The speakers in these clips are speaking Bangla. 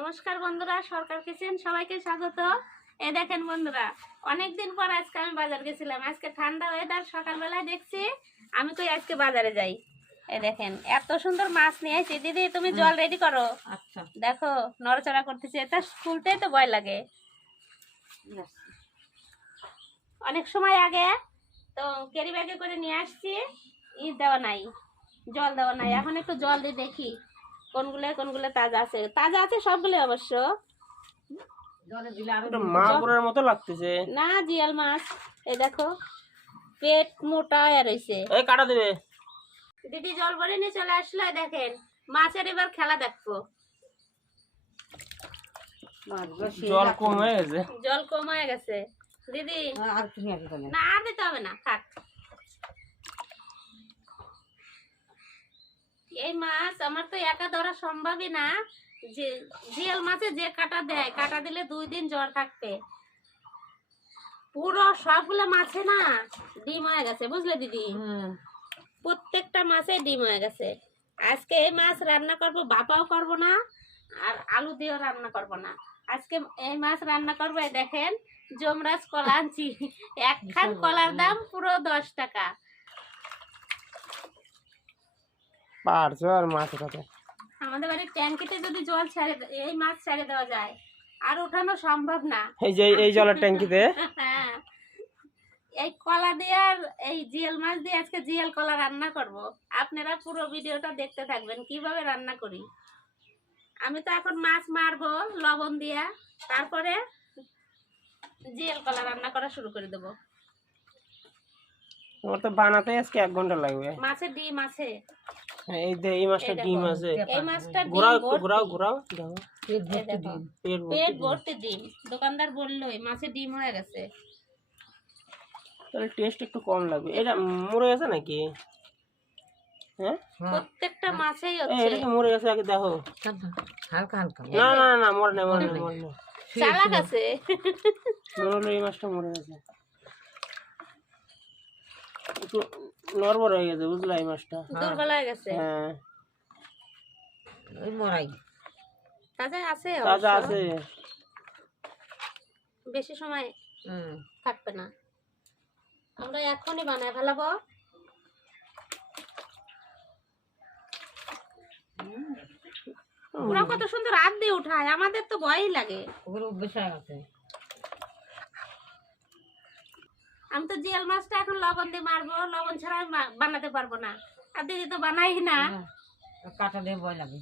নমস্কার বন্ধুরা, সরকার কিচেন সবাইকে স্বাগত। এই দেখেন বন্ধুরা, অনেকদিন পর আজকে আমি বাজার গেছিলাম। আজকে ঠান্ডা ওয়েদার, সকালবেলায় দেখছি আমি কই আজকে বাজারে যাই। এই দেখেন এত সুন্দর মাছ নিয়ে আসছি। দিদি তুমি জল রেডি করো। আচ্ছা, দেখো নড়াচড়া করতেছে, এটা খুলতেই তো ভয় লাগে। অনেক সময় আগে তো ক্যারি ব্যাগে করে নিয়ে আসছি, দেওয়া নাই, জল দেওয়া নাই। এখন একটু জল দিয়ে দেখি কোনগুলো তাজা আছে। তাজা আছে সবগুলো অবশ্য। মাগুরের মতো লাগতেছে না, জিয়াল মাছ। এই দেখো পেট মোটা হয়ে রয়েছে। এই কাটা দেবে। দিদি জল ভরে নিয়ে চলে আসলো। এই দেখেন মাছের এবার খেলা দেখবো। জল কম হয়ে গেছে। জল কম হয়ে গেছে দিদি। না আর দিতে হবে না, থাক। এই মাছ আমার তো একা ধরা সম্ভবই না। যে জিয়াল মাছে যে কাটা দেয়, কাটা দিলে 2 দিন জ্বর থাকবে। পুরো সবগুলো মাছে না ডিম হয়ে গেছে, বুঝলে দিদি? প্রত্যেকটা মাছে ডিম হয়ে গেছে। আজকে এই মাছ রান্না করব, বাপাও করব না, আর আলু দিয়েও রান্না করব না। আজকে এই মাছ রান্না করবো। দেখেন যমরাজ কলা আনছি, একখান কলার দাম পুরো 10 টাকা। পারছো আর মাছ উঠাতে। আমাদের বাড়ির ট্যাঙ্কিতে যদি জল ছেড়ে, এই মাছ ছেড়ে দেওয়া যায়, আর ওঠানো সম্ভব না। এই যে এই জলের ট্যাঙ্কিতে হ্যাঁ, এই কলা দিয়ে আর এই জিয়াল মাছ দিয়ে আজকে জিয়াল কলা রান্না করব। আপনারা পুরো ভিডিওটা দেখতে থাকবেন কিভাবে রান্না করি। আমি তো এখন মাছ মারবো লবণ দিয়া, তারপরে জিয়াল কলা রান্না করা শুরু করে দেবো। ওর তো বানাতে আজকে 1 ঘন্টা লাগবে। মাছের ডিম আছে, এই যে এই মাছটা ডিম আছে। এই মাছটা ঘোরাও একটু ঘোরাও ঘোরাও দাও। পেট ভর্তি ডিম। দোকানদার বললো মাছের ডিম হয়ে গেছে। তাহলে টেস্ট একটু কম লাগবে। এটা মরে গেছে নাকি? হ্যাঁ, প্রত্যেকটা মাছেই এই হচ্ছে। এটা কি মরে গেছে? আগে দেখো। হালকা হালকা না না না, মরে না মরে না মরে না। চালাক আছে। মনে হলো এই মাছটা মরে গেছে। একটু নরবর হয়ে গেছে, বুঝলা? এই মাছটা দুর্বল হয়ে গেছে। হ্যাঁ, ওই মরাই তাজা আছে, তাজা অবশ্য। আছে। বেশি সময় থাকবে না, আমরা এখনই বানায় ফেলাবো। ওরা কত সুন্দর হাত দিয়ে উঠায়, আমাদের তো ভয়ই লাগে। ওগুলো অভ্যেস হয়ে গেছে। আমি তো জিয়াল মাছটা এখন লবণ দিয়ে মারবো, লবণ ছাড়া আমি বানাতে পারবো না। আর দিদি তো বানাই না। কাটা দিয়ে ভয় লাগে।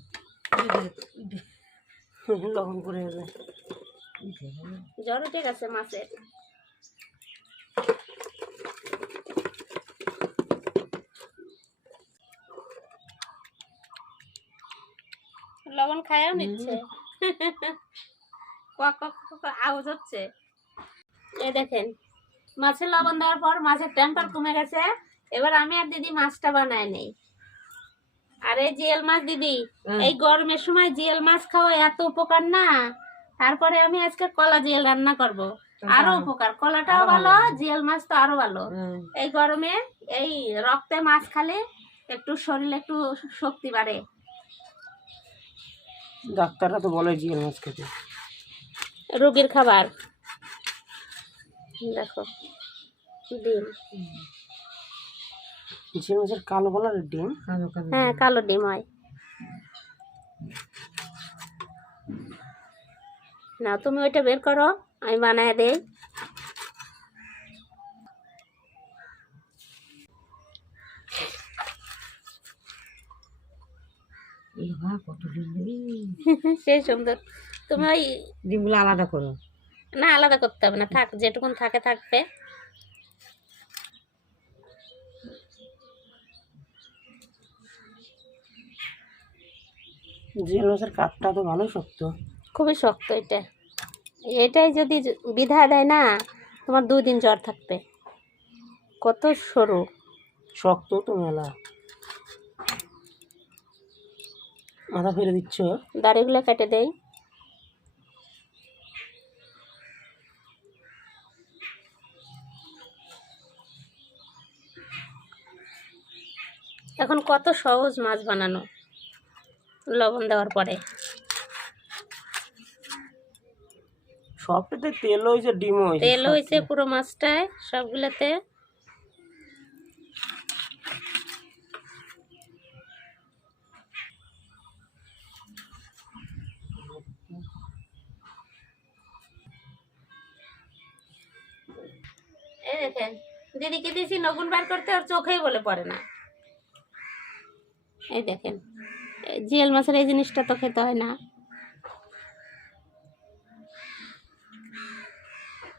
লবণ করে গেছে। জ্বর উঠে গেছে মাছের। লবণ খায়াও নিচ্ছে, আওয়াজ হচ্ছে। এই দেখেন মাছের লবণ দেওয়ার পর মাছের টেম্পার কমে গেছে। এবার আমি আর দিদি মাছটা বানায় নেই। আর এই জিয়াল মাছ দিদি, এই গরমের সময় জিয়াল মাছ খাওয়া এত উপকার না। তারপরে আমি আজকে কলা জিয়াল রান্না করব, আরো উপকার। কলাটাও ভালো, জিয়াল মাছ তো আরো ভালো। এই গরমে এই রক্তে মাছ খালে একটু শরীরে একটু শক্তি বাড়ে। ডাক্তাররা তো বলে জিয়াল মাছ খেতে, রোগীর খাবার। দেখো ডিম, জিয়াল মাছের কালো কালারের ডিম। হ্যাঁ কালো ডিম হয় না। তুমি ওইটা বের করো, আমি বানায় দেই। কত ডিম সেই সুন্দর। তুমি ওই ডিমগুলো আলাদা করো। না, আলাদা করতে হবে না, থাক যেটুকুন থাকে থাকবে। জিয়াল মাছের কাঠটা তো ভালো শক্ত, খুবই শক্ত এটা। এটাই যদি বিধা দেয় না, তোমার 2 দিন জ্বর থাকবে। কত সরু, শক্ত তো মেলা। মাথা ফেলে দিচ্ছ? দাড়িগুলো কেটে দেই। এখন কত সহজ মাছ বানানো লবণ দেওয়ার পরে। সবটাতে তেল হয়েছে, ডিমও হয়েছে, তেল হয়েছে পুরো মাছটায় সবগুলোতে। এই দেখেন দিদিকে দিয়েছি নগুন বার করতে, ওর চোখেই বলে পড়ে না। এই দেখেন এই জিয়াল মাছের এই জিনিসটা তো খেতে হয় না।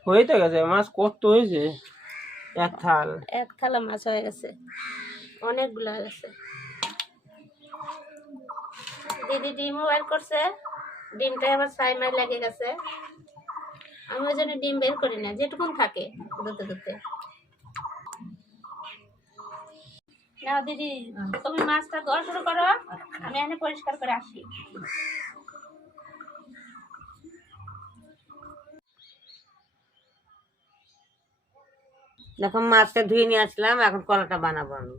হয়ে তো গেছে। মাছ কত হয়েছে? এক থাল। এক থালা মাছ হয়ে গেছে, অনেকগুলো হয়ে গেছে। দিদি ডিমও বের করছে, ডিমটা আবার সাইমাই লেগে গেছে। আমি ওই জন্য ডিম বের করি না, যেটুকুন থাকে ধুতে ধুতে। না দিদি, তুমি মাছটা ধোয়া শুরু করো, আমি এনে পরিষ্কার করে আসি। দেখো মাছটা ধুয়ে নিয়ে আসলাম, এখন কলাটা বানাবো আমি।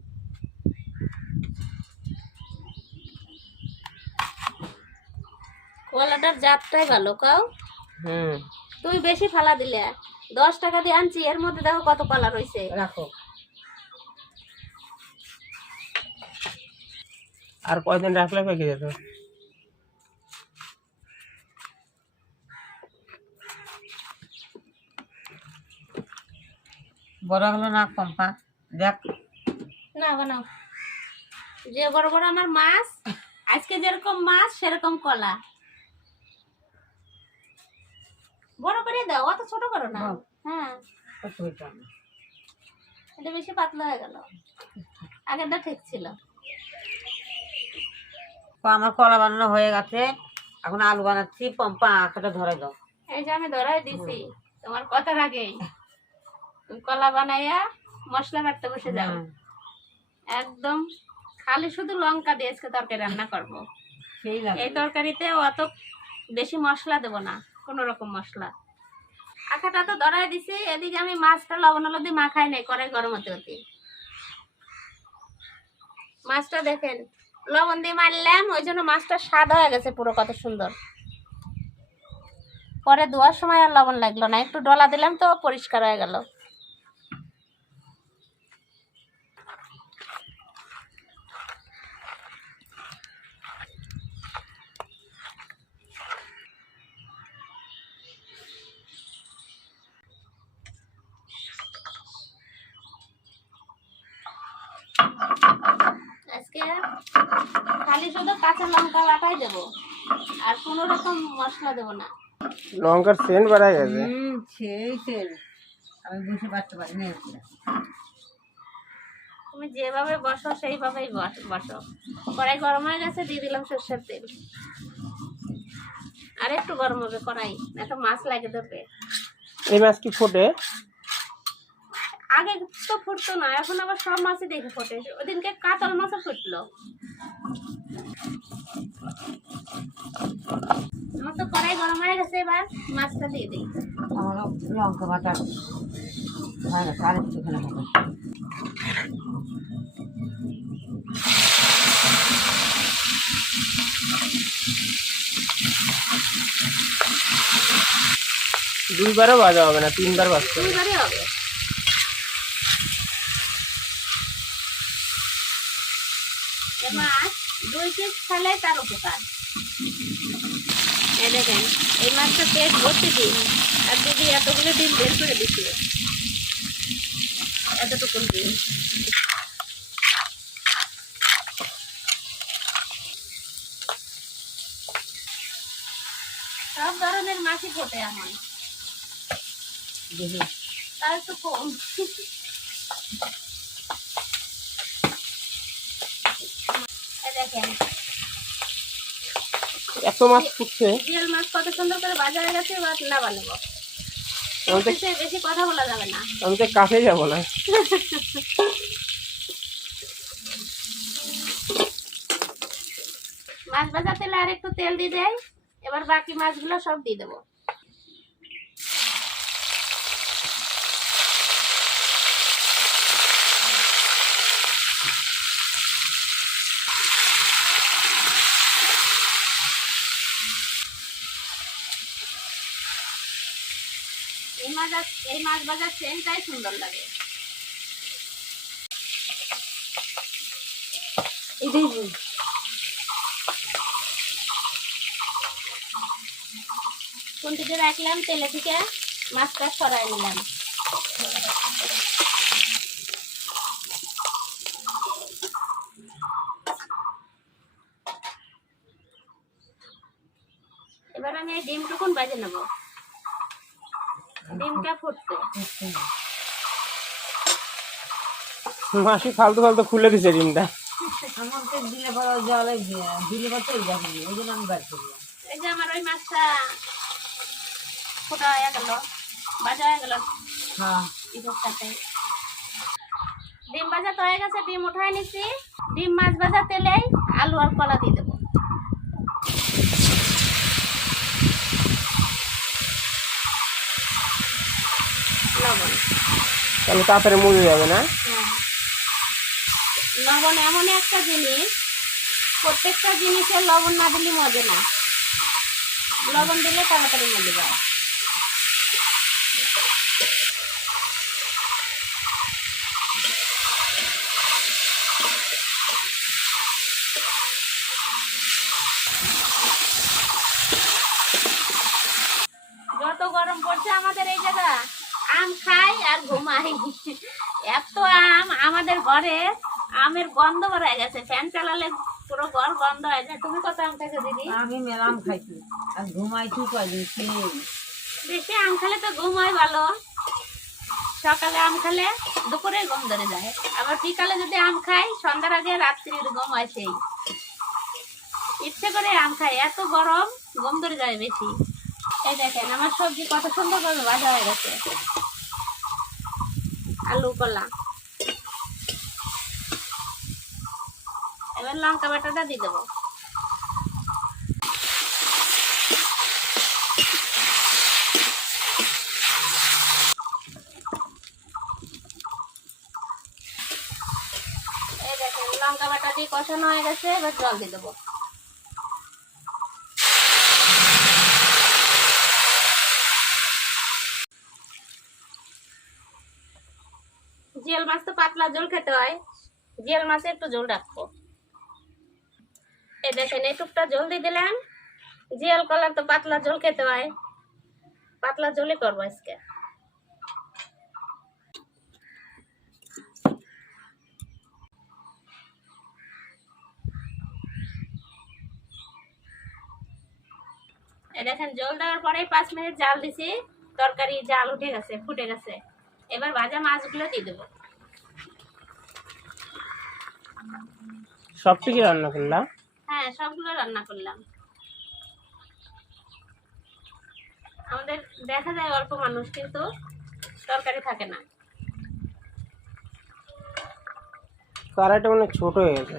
কলাটার জাতটাই ভালো কাও। হুম, তুই বেশি ফালা দিলে, 10 টাকা দিয়ে আনছি, এর মধ্যে দেখো কত কলা রয়েছে। রাখো। আর কয়দিন রাখলে পেকে যেত। বড় হলো না কম্পা, দেখ। না বানাও, যে বড় বড় আমার মাছ, আজকে যেরকম মাছ সেরকম কলা। বড় করে দাও, অত ছোট করো না। দাও। হ্যাঁ, কত হইতো না। এটা বেশি পাতলা হয়ে গেল, আগেরটা ঠিক ছিল। তো আমার কলা বানানো হয়ে গেছে, এখন আলু বানাচ্ছি। পম্পা আঁকাটা ধরে দাও। এই যে আমি ধরাই দিছি তোমার কথার আগেই, তুমি কলা বানাইয়া মশলা কাটতে বসে যাও। হুম, একদম খালি শুধু লঙ্কা দিয়ে আজকে তরকারি রান্না করব। সেই লাগে। এই তরকারিতে অত বেশি মশলা দেব না, কোনো রকম মশলা। আখাটা তো ধরাই দিছি, এদিকে আমি মাছটা লবণ হলদি মাখাই নাই, কড়াই গরম হতে হতে। মাছটা দেখেন লবণ দিয়ে মারলাম, ওই জন্য মাছটা স্বাদ হয়ে গেছে পুরো, কত সুন্দর। পরে ধোয়ার সময় আর লবণ লাগলো না, একটু ডলা দিলাম তো পরিষ্কার হয়ে গেল। আজকে খালি শুধু কাঁচা লঙ্কা বাটাই দেবো, আর কোনো রকম মশলা দেবো না। লঙ্কার সেন্ট বেড়ে গেছে। সেই তেল আমি বুঝতে পারতে পারি না। তুমি যেভাবে বসো সেইভাবেই বসো। কড়াই গরম হয়ে গেছে, দিয়ে দিলাম সর্ষের তেল। আর একটু গরম হবে কড়াই, না তো মাছ লাগে ধরবে। এই মাছ কি ফোটে? আগে তো ফুটতো না, এখন আবার সব মাছই দেখে ফোটে। ওদিনকে কাতল মাছও ফুটলো। আমার তো কড়াই গরম হয়ে গেছে, এবার মাছটা দিয়ে দিই। আমারও লঙ্কা বাটা হয়ে গেছে, আর একটুখানি হবে। দুইবারও ভাজা হবে না, 3বার ভাজতে হবে। দুইবারই হবে। এ মাছ 2 পিস খেলে তার উপকার। এই দেখেন এই মাছটা পেট ভর্তি ডিম, আর দিদি এতগুলো ডিম বের করে দিচ্ছিল, এতটুকু ডিম। সব ধরনের মাছই ফোটে আমার, দেখি তার একটু কম। এই দেখেন এত মাছ ফুটছে। জিয়াল মাছ কত সুন্দর করে ভাজা হয়ে গেছে, এবার না বানাবো। আমি তো বেশি কথা বলা যাবে না। আমি তো কাছে যাবো না। মাছ ভাজা তেলে আর একটু তেল দিয়ে দেয়, এবার বাকি মাছগুলো সব দিয়ে দেবো। এই মাছ ভাজার সেন্টটাই সুন্দর লাগে। খুন্তিতে রাখলাম, তেলে থেকে মাছটা সরাই নিলাম। এবার আমি এই ডিমটুকুন ভেজে নেব। ডিমটা ফুটছে। মাসি ফালতু ফালতু খুলে দিছে ডিমটা। আমাকে দিলে পরে জলে দিলে পরে চলে যাবে, ওই জন্য আমি বার করলাম। এই যে আমার ওই মাছটা ফোটা হয়ে গেল, ভাজা হয়ে গেল। হ্যাঁ, এটার সাথে ডিম ভাজা তো হয়ে গেছে, ডিম উঠাই নিচ্ছি। ডিম মাছ ভাজা তেলেই আলু আর কলা দিয়ে দেবো। লবণ, তাহলে তাড়াতাড়ি মজে যাবে না? হ্যাঁ, লবণ এমন একটা জিনিস, প্রত্যেকটা জিনিসে লবণ না দিলে মজে না। লবণ দিলে তাড়াতাড়ি মজে যায়। যত গরম পড়ছে আমাদের এই জায়গা, আম খাই আর ঘুমাই। এত আম আমাদের ঘরে, আমের গন্ধ বেড়ে গেছে। ফ্যান চালালে পুরো ঘর গন্ধ হয়ে যায়। তুমি কত আম খাইছো দিদি? আমি মেলাম খাইছি আর ঘুমাইছি কয়দিন। বেশি আম খেলে তো ঘুম হয় ভালো। সকালে আম খেলে দুপুরে ঘুম ধরে যায়, আবার বিকালে যদি আম খাই সন্ধ্যার আগে রাত্রির ঘুম হয় সেই। ইচ্ছে করে আম খাই, এত গরম ঘুম ধরে যায় বেশি। এই দেখেন আমার সবজি কত সুন্দর ভাবে ভাজা হয়ে গেছে। আলু কলা, এবার লঙ্কা বাটাটা দিয়ে দেবো। এই দেখেন লঙ্কা বাটা দিয়ে কষানো হয়ে গেছে, এবার জল দিয়ে দেবো। জিয়াল মাছ তো পাতলা ঝোল খেতে হয়, জিয়াল মাছে একটু ঝোল রাখবো। এই দেখেন একটুটা ঝোল দিয়ে দিলাম। জিয়াল কলার তো পাতলা ঝোল খেতে হয়, পাতলা ঝোলই করবো আজকে। এই দেখেন জল দেওয়ার পরে 5 মিনিট জাল দিছি, তরকারি জাল উঠে গেছে, ফুটে গেছে। এবার ভাজা মাছগুলো দিয়ে দেবো। সবটিকে রান্না করলাম? হ্যাঁ, সবগুলো রান্না করলাম। আমাদের দেখা যায় অল্প মানুষ, কিন্তু তরকারি থাকে না। কড়াইটা মানে ছোট হয়ে গেছে।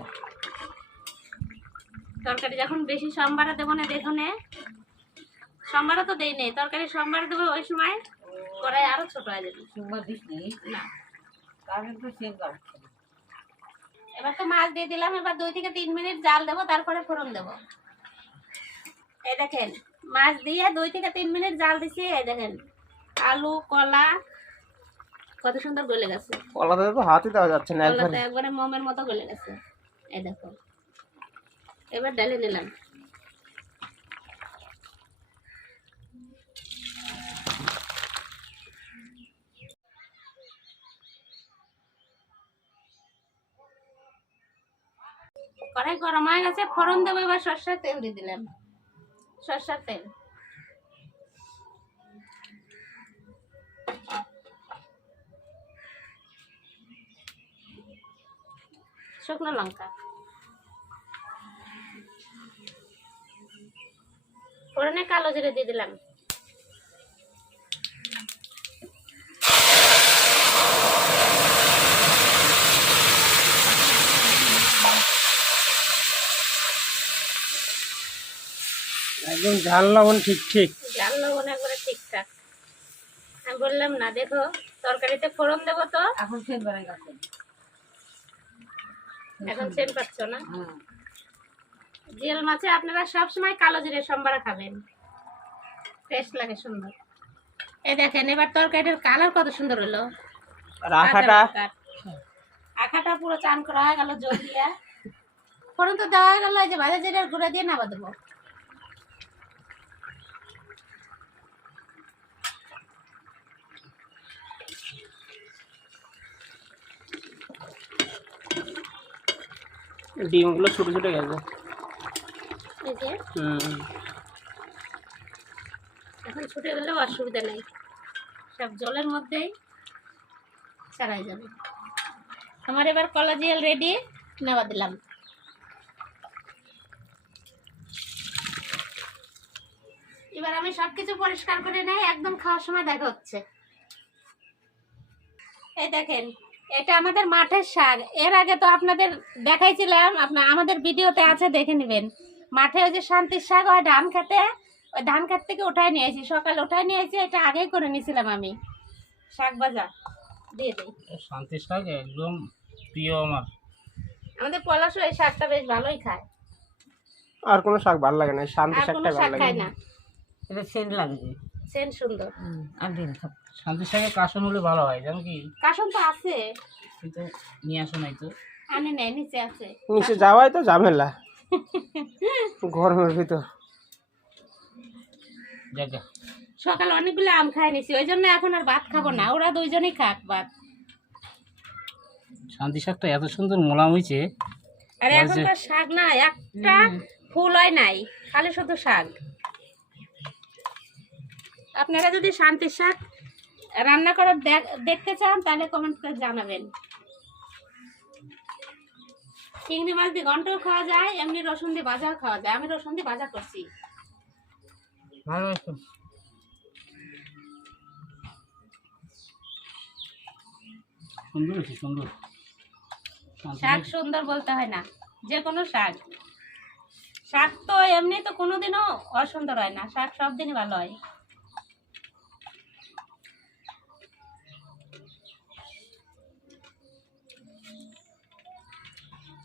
তরকারি যখন বেশি সোমবারে দেবো না, দেখুন সোমবারে তো দেই নেই, তরকারি সোমবারে দেবো, ওই সময় কড়াই আরো ছোট হয়ে যাবে। সোমবার দিস নি না, তাহলে তো সেম কাটছে। এবার তো মাছ দিয়ে দিলাম। এবার 2 থেকে 3 মিনিট জাল দেবো, তারপরে ফোড়ন দেবো। এই দেখেন মাছ দিয়ে 2 থেকে 3 মিনিট জাল দিছি। এই দেখেন আলু কলা কত সুন্দর গলে গেছে। কলাতে তো হাতই দেওয়া যাচ্ছে না কলাতে একবারে। একবারে মোমের মতো গলে গেছে। এই দেখো, এবার ডালে নিলাম। কড়াই গরম হয়ে গেছে, ফোড়ন দেবো। এবার সরষের তেল দিয়ে দিলাম, সরষের তেল, শুকনো লঙ্কা, ফোড়নে কালো জিরে দিয়ে দিলাম। একদম ঝাল লবণ ঠিক ঠিক। জাল লবণ একবারে ঠিকঠাক। আমি বললাম না, দেখো তরকারিতে ফোড়ন দেবো তো এখন সেম বানাই গেছে। এখন সেন্ট পাচ্ছ না। হ্যাঁ, জিয়াল মাছে আপনারা সবসময় কালো জিরে সম্বারা খাবেন, টেস্ট লাগে সুন্দর। এই দেখেন এবার তরকারিটার কালার কত সুন্দর হলো। আর আখাটা আখাটা পুরো চান করা হয়ে গেল জল দিয়ে, ফোড়ন তো দেওয়া হয়ে গেল। এই যে ভাজা জিরার গুঁড়া দিয়ে নামা দেবো। ডিমগুলো ছোট ছোট গেছে। এই যে এখন ছুটে গেলেও অসুবিধা নেই, সব জলের মধ্যেই ছাড়াই যাবে। আমার এবার কলা জিয়াল রেডি, নেওয়া দিলাম। এবার আমি সবকিছু পরিষ্কার করে নেই, একদম খাওয়ার সময় দেখা হচ্ছে। এই দেখেন এটা আমাদের মাঠের শাক, এর আগে তো আপনাদের দেখাইছিলাম, আমাদের ভিডিওতে আছে, দেখে নেবেন। মাঠে ওই যে শান্তির শাক হয় ধান খেতে, ওই ধান খেত থেকে উঠায় নিয়ে আসি, সকালে উঠায় নিয়ে আসি। এটা আগেই করে নিয়েছিলাম আমি। শাক ভাজা দিয়ে দিই। শান্তির শাক একদম প্রিয় আমার। আমাদের পলাশ এই শাকটা বেশ ভালোই খায়। আর কোনো শাক ভালো লাগে না, শান্তি আর কোনো শাকটা শাক ভালো খায় লাগে। না, এটা সেন্ট লাগছে। সেন্ট সুন্দর। আর দিন থাক। শান্তি শাকে কাশন হলে ভালো হয়, জানো কি? কাশন তো আছে, কিন্তু নিয়ে আসো নাই তো। আনে নেই, নিচে আছে। নিচে যাওয়াই তো ঝামেলা গরমের ভিতর। জায়গা সকালে অনেকগুলো আম খায় নিছি, ওই জন্য এখন আর ভাত খাবো না, ওরা দুইজনই খাক ভাত। শান্তি শাকটা এত সুন্দর মোলাম হয়েছে। আর এখনকার শাক না একটা ফুল হয় নাই, খালি শুধু শাক। আপনারা যদি শান্তির শাক রান্না করে দেখতে চান তাহলে কমেন্ট করে জানাবেন। চিংড়ি মাছ দিয়ে ঘন্টও খাওয়া যায়, এমনি রসুন দিয়ে ভাজাও খাওয়া যায়। আমি রসুন দিয়ে ভাজা করছি। ভালো আছে। সুন্দর হয়েছে, সুন্দর। শাক সুন্দর বলতে হয় না, যে কোনো শাক। শাক তো এমনি তো কোনোদিনও অসুন্দর হয় না, শাক সব দিনই ভালো হয়।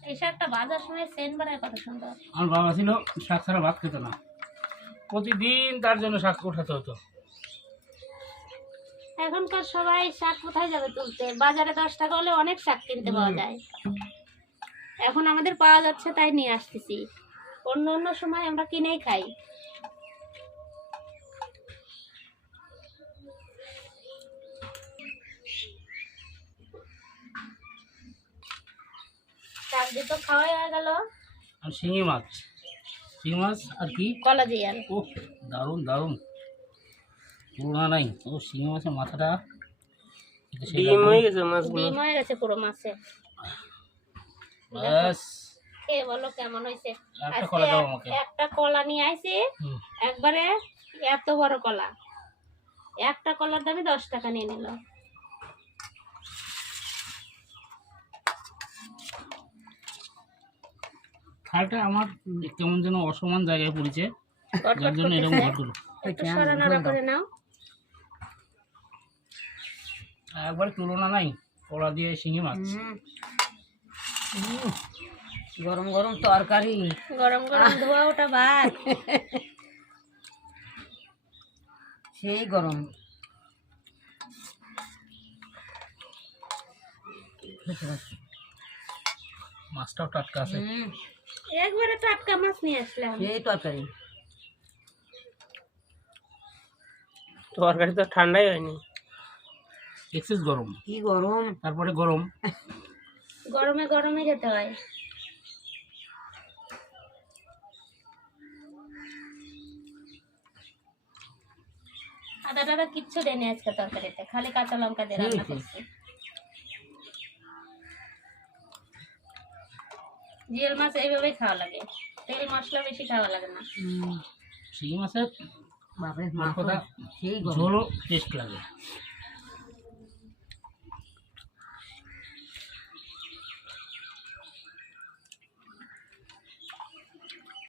এই শাকটা ভাজার সময় সেন্ট বানায় কত সুন্দর। আমার বাবা ছিল শাক ছাড়া ভাত খেত না, প্রতিদিন তার জন্য শাক উঠাতে হতো। এখনকার সবাই শাক কোথায় যাবে তুলতে? বাজারে 10 টাকা হলে অনেক শাক কিনতে পাওয়া যায়। এখন আমাদের পাওয়া যাচ্ছে তাই নিয়ে আসতেছি, অন্য অন্য সময় আমরা কিনেই খাই। শাক দিয়ে তো খাওয়াই হয়ে গেল। আর শিঙি মাছ আর কি কলা জিয়াল। ও দারুণ দারুণ, তুলনা নাই। ও শিঙি মাছের মাথাটা ডিম হয়ে গেছে, মাছগুলো ডিম হয়ে গেছে পুরো মাছে। ব্যাস খেয়ে বলো কেমন হয়েছে। একটা কলা দাও আমাকে। একটা কলা নিয়ে আইছি, একবারে এত বড় কলা। একটা কলার দামে 10 টাকা নিয়ে নিল। থালটা আমার কেমন যেন অসমান জায়গায় পড়েছে, যার জন্য এরকম ঘটলো। একটু সরানোড়া করে নাও। একবার তুলনা নাই কলা দিয়ে শিঙি মাছ। গরম গরম তরকারি, গরম গরম ধোয়া ওটা ভাত। সেই গরম। মাছটাও টাটকা আছে। একবারে টাটকা মাছ নিয়ে আসলাম। সেই তরকারি। তরকারি তো ঠান্ডাই হয়নি, এক্সেস গরম। কি গরম, তারপরে গরম। গরমে গরমে খেতে হয়। আদা টাদা কিচ্ছু দেয়নি আজকে তরকারিতে, খালি কাঁচা লঙ্কা দিয়ে রান্না করছি। জিয়াল মাছ এইভাবেই খাওয়া লাগে, তেল মশলা বেশি খাওয়া লাগে না। শিঙি মাছের বাপরে কথা সেই গরম। ঝোলও টেস্ট লাগে।